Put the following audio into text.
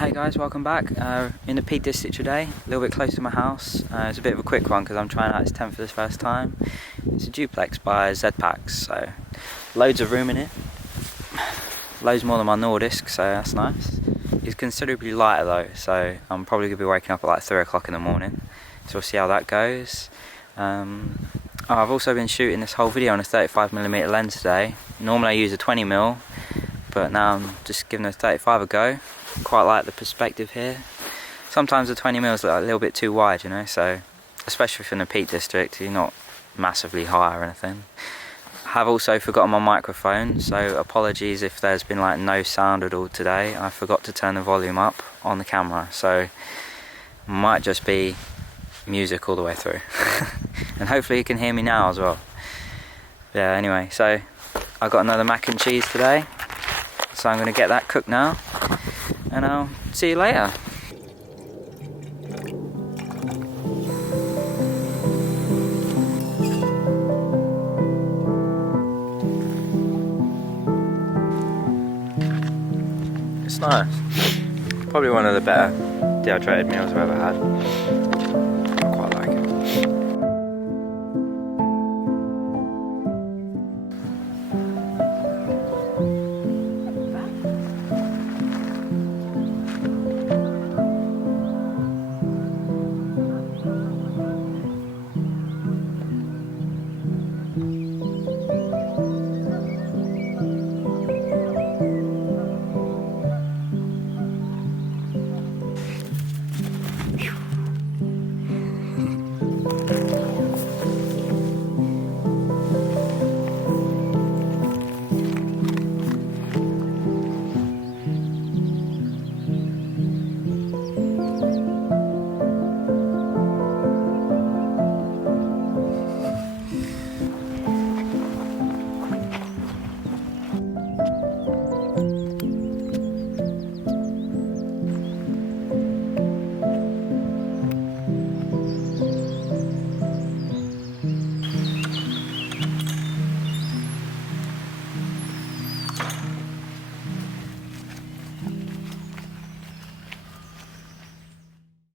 Hey guys, welcome back. In the Peak District today, a little bit close to my house. It's a bit of a quick one because I'm trying out this tent for the first time. It's a Duplex by Zpacks, so loads of room in it. Loads more than my Nordisk, so that's nice. It's considerably lighter though, so I'm probably going to be waking up at like 3 o'clock in the morning. So we'll see how that goes. I Oh, I've also been shooting this whole video on a 35mm lens today. Normally I use a 20mm, but now I'm just giving a 35 a go. Quite like the perspective here. Sometimes the 20mm is like a little bit too wide, you know, so especially if you're in the Peak District, you're not massively high or anything. I have also forgotten my microphone, so apologies if there's been like no sound at all today. I forgot to turn the volume up on the camera, so might just be music all the way through. And hopefully you can hear me now as well. Yeah, anyway, so I got another mac and cheese today, so I'm going to get that cooked now, and I'll see you later. It's nice. Probably one of the better dehydrated meals I've ever had.